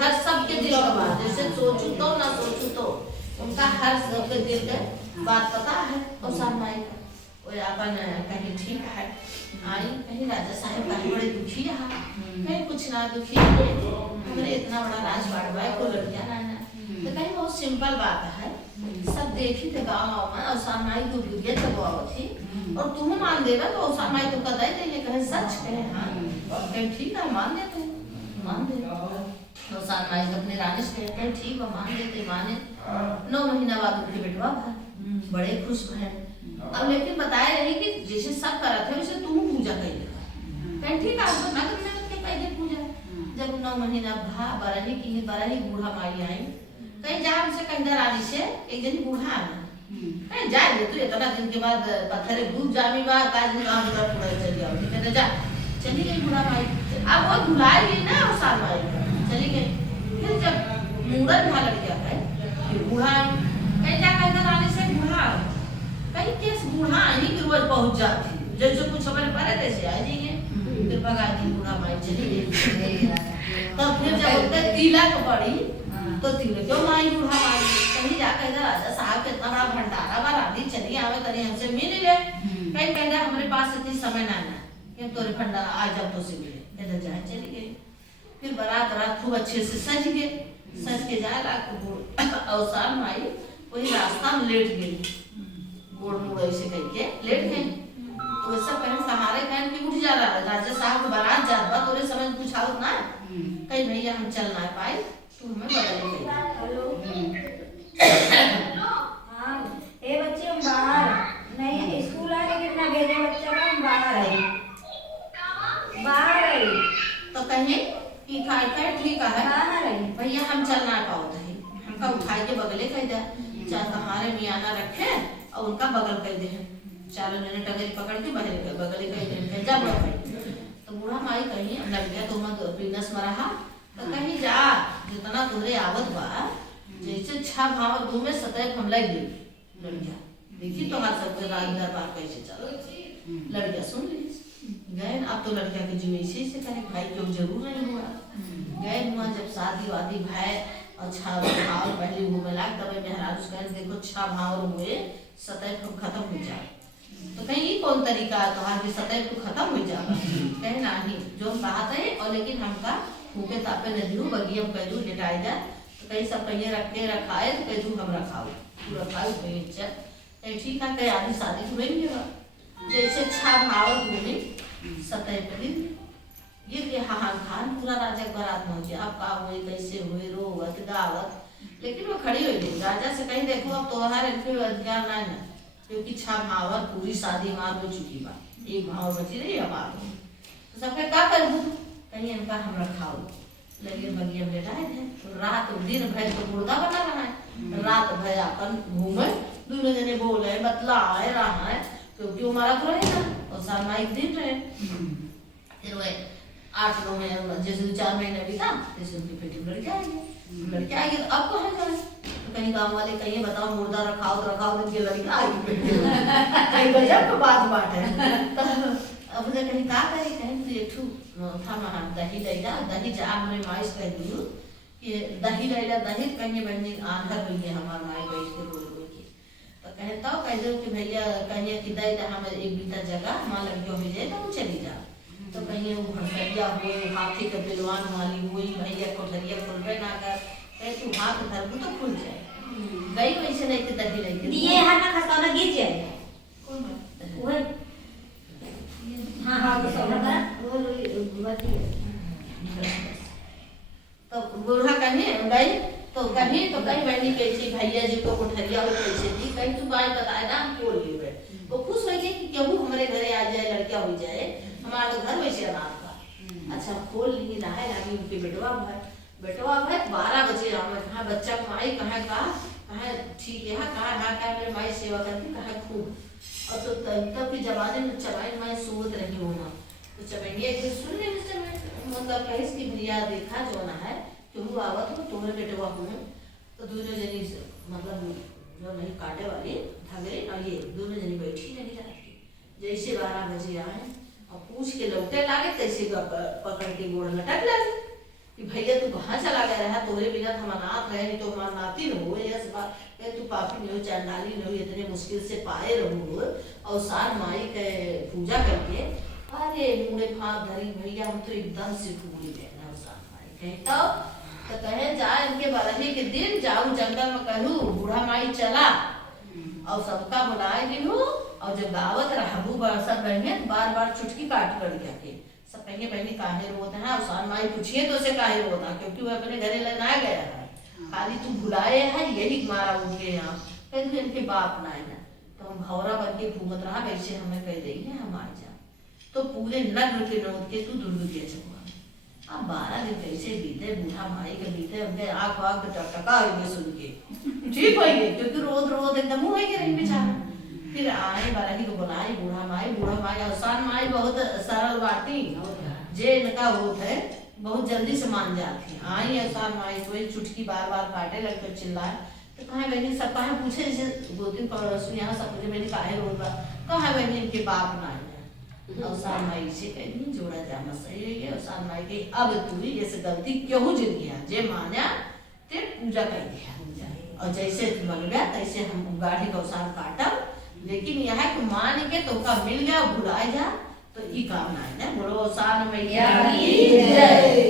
हर सबके दिल का बात, जैसे सोचू तो ना सोचू तो उनका हर सबके दिल का बात पता है। और सामने वो अपन कहीं ठीक है आई, कहीं राजा साहब कहीं बड़े दुखी रहा, कहीं कुछ ना दुखी हमारे इतना बड़ा राजवाड़ा है, कोई लड़कियां ना तो कहीं बहुत सिंपल बात है। सब देखी थे गाँव में और सामने दो वीडियो तब थी और तुम मान देगा तो सामने तो कदा ही कहे सच कहे हाँ और कहीं ठीक है मान देते मान दे तो सामने अपने रानी से कहे ठीक है मान देते माने। 9 महीना बाद उनके बेटवा था, बड़े खुश भय। अब लेकिन बताए रहे कि जैसे सब करा थे वैसे तुम पूजा कर कहीं ठीक है तो ना करने के पहले पूजा। जब 9 महीना भा बरही बूढ़ा माई आई कहीं जा हमसे कहीं रानी से एक दिन बूढ़ा आना कहीं जाए तू इतना दिन के बाद पत्थर डूब जामी बा काज में काम पूरा पूरा चल गया मैंने जा चली गई बूढ़ा माई। अब वो धुलाई गई ना और साल माई चली गई। फिर जब मुहूर्त वहां लग गया है फिर बूढ़ा कहीं जा कहीं रानी से बूढ़ा कहीं केस बूढ़ा ही कि रोज पहुंच जाती जैसे कुछ हमारे परे तैसे आ जाएंगे। फिर भगा दी बूढ़ा माई चली गई। तब फिर जब उनका तिलक पड़ी तो तिलक क्यों माई बूढ़ा माई कहीं जाकर इधर राजा साहब के इतना बड़ा भंडारा बा रानी चली आवे तनी हमसे मिल ले कहीं कहना हमारे पास इतनी समय ना ना कि तोरे भंडारा आ जाओ तो से मिले इधर जाए चली गई। फिर बारात रात खूब अच्छे से सज गए सज के जाए रात अवसान माई वही रास्ता में लेट गई गोड़ मुड़ ऐसे करके लेट गई। तो वैसा पहन सहारे पहन के उठ जा रहा है राजा साहब बारात जात बा तोरे समझ कुछ आवत ना कहीं भैया हम चल ना पाए तू हमें बदल गई। हेलो हाँ ए बच्चे हम बाहर नहीं स्कूल आके कितना भेजे बच्चा का हम बाहर है तो कहीं कि खाए खाए ठीक है बाहर है भैया हम चल ना पाओ थे हमका उठाई के बगले कह दे चाहे हमारे मियाना रखे और उनका बगल कह दे चारों जने टगरी पकड़ के बगले कह दे जा बड़ा भाई। तो बूढ़ा माई कहीं लग गया तो मैं बिजनेस में रहा तो कहीं जा जितना तुमरे आवत बा जैसे छा भाव दू में सतैक हम लग गई लड़किया देखी तो हाथ सबके राज दरबार कैसे चल लड़किया सुन ली गए। अब तो लड़किया के जिम्मे से कहे भाई क्यों जरूर नहीं हुआ गए हुआ जब शादी वादी भाई और छा भाव पहले घूमे लाग तब मेहराज कहे देखो छा भाव हुए सतैक खत्म हो जाए तो कहीं ये कौन तरीका है तो हाथ सतैक तो खत्म हो जाएगा कहे नहीं जो हम बात है और लेकिन हमका भूखे तापे न दियो बगिया में कहू लेटाई जाए तो कहीं सब कहीं रखे रखाए तो कहू हम रखाओ तू रखाओ कहीं कहीं ठीक है कहीं आदमी शादी तो नहीं होगा जैसे छा भाव घूमे सतैक दिन ये हाँ खान पूरा राजा बारात में हो गया अब का हुए कैसे हुए रोवत गावत लेकिन वो खड़ी हो गई राजा से कहीं देखो अब त्योहार अधिकार ना ना क्योंकि छा भावर पूरी शादी हमार हो चुकी बा एक भाव बची रही हमार तो सबके का कर दूं कहीं इनका हम रखाओ लगे बगिया में लेटाए थे रात दिन भर तो मुर्दा बना रहा है रात भर अपन घूमे दोनों जने बोले बतलाए रहा है क्योंकि हमारा तो रहे ना और साल एक दिन रहे फिर वह 8-9 महीने जैसे 4 महीने बीता जैसे उनकी बेटी लड़की आएगी तो अब कहाँ जाए तो कहीं गाँव वाले कहीं बताओ मुर्दा रखाओ तो रखाओ तो लड़की आएगी गजब बात है। अब मुझे कहीं का करे कहीं तो एक था महा दही लैला दही जा हमने माइस कह दियो कि दही लैला दही कहीं बहनी आंधर हुई है हमार माई बैठ के बोल बोल के तो कहे तो कह दो कि भैया कहिए कि दई हम एक बीता जगह माँ लड़कियों हो जाए तो हम चली जाओ तो कहीं वो भड़करिया हुए हाथी के बिलवान वाली हुई भैया कोठरिया खुलबे ना कर कहे तू हाथ धर तो खुल जाए गई वैसे नहीं कि दही लगी ये हर ना खसका ना गिर जाए कौन वो हाँ तो सोना का तो बूढ़ा कहीं गई तो कहीं बहनी कैसी भैया जी को कोठरिया हो कैसे दी कहीं तू बात बताए ना हम खोल लिए वो खुश हो गई कि केहू हमारे घरे आ जाए लड़किया हो जाए हमारा तो घर वैसे अनाथ था। अच्छा खोल ली रहा लगी उनके बेटवा भाई 12 बजे आवे कहा बच्चा माई कहा ठीक है कहा मेरे माई सेवा करती कहा खूब और तो तब के जमाने में चबाई माई सोत रही होना तो चबेंगे एक दिन सुन ले मतलब कहीं इसकी भैया देखा जो ना है कि वो आवत हो तुम्हारे बेटवा हुए तो दोनों जनी मतलब जो नहीं काटे वाली धगरे और ये दोनों जनी बैठी नहीं रहती जैसे 12 बजे आए और पूछ के लौटे लागे तैसे पकड़ के गोड़ लटक लगे कि भैया तू कहाँ चला गया रहा, तोरे बिना हम अनाथ रहे, नहीं तो हमारा नाती न हो, यस बात तू पापी नहीं हो, चंडाली नहीं हो, इतने मुश्किल से पाए रहू और सार माई के पूजा करके। अरे मुड़े फाँक धरी भैया, हम तो एकदम से भूल गए ना सार माई कहता तो कहे जा इनके बरही के दिन जाऊ जंगल में कहू बूढ़ा माई चला और सबका बुलाए दिहू, और जब गावत रहबू सब बहने बार बार चुटकी काट कर के सब कहेंगे बहनी काहे रोता है, और सार माई पूछिए तो उसे काहे रोता, क्योंकि वो अपने घरे लेना गया है, खाली तू भुलाए है यही मारा उनके यहाँ, फिर इनके बाप ना है तो हम भौरा बन के घूमत रहा, वैसे हमें कह देंगे हम आ जा। तो पूरे नग्न के नोद के तू दुर्ग के चुका। अब 12 दिन कैसे बीते, बूढ़ा माई के बीते, उनके आँख वाँख टकटका हुए सुन के ठीक हो गए, क्योंकि रोज रोज एकदम हो गए रही बेचारा। फिर आए बरही को बुलाई बूढ़ा माई अवसान माई बहुत सरल बाटी, जे इनका होत है बहुत जल्दी से मान जाती। आई अवसान माई कोई चुटकी बार बार काटे लगते चिल्लाए, तो कहा बहनी सब कहा पूछे, जैसे 2-3 पड़ोसी यहाँ सब पूछे बहनी काहे रोल बा, कहा बहनी इनके बाप ना है। अवसान माई से कहीं जोड़ा जाना सही है, अवसान माई के अब तू जैसे गलती क्यों जिल गया, जे माना ते पूजा कर दिया, और जैसे बन गया तैसे हम गाढ़ी गौसान काटा, लेकिन यह कि मान के तुमका मिल गया भुलाए जा तो ये काम ना है। बोलो अवसान मैया की जय।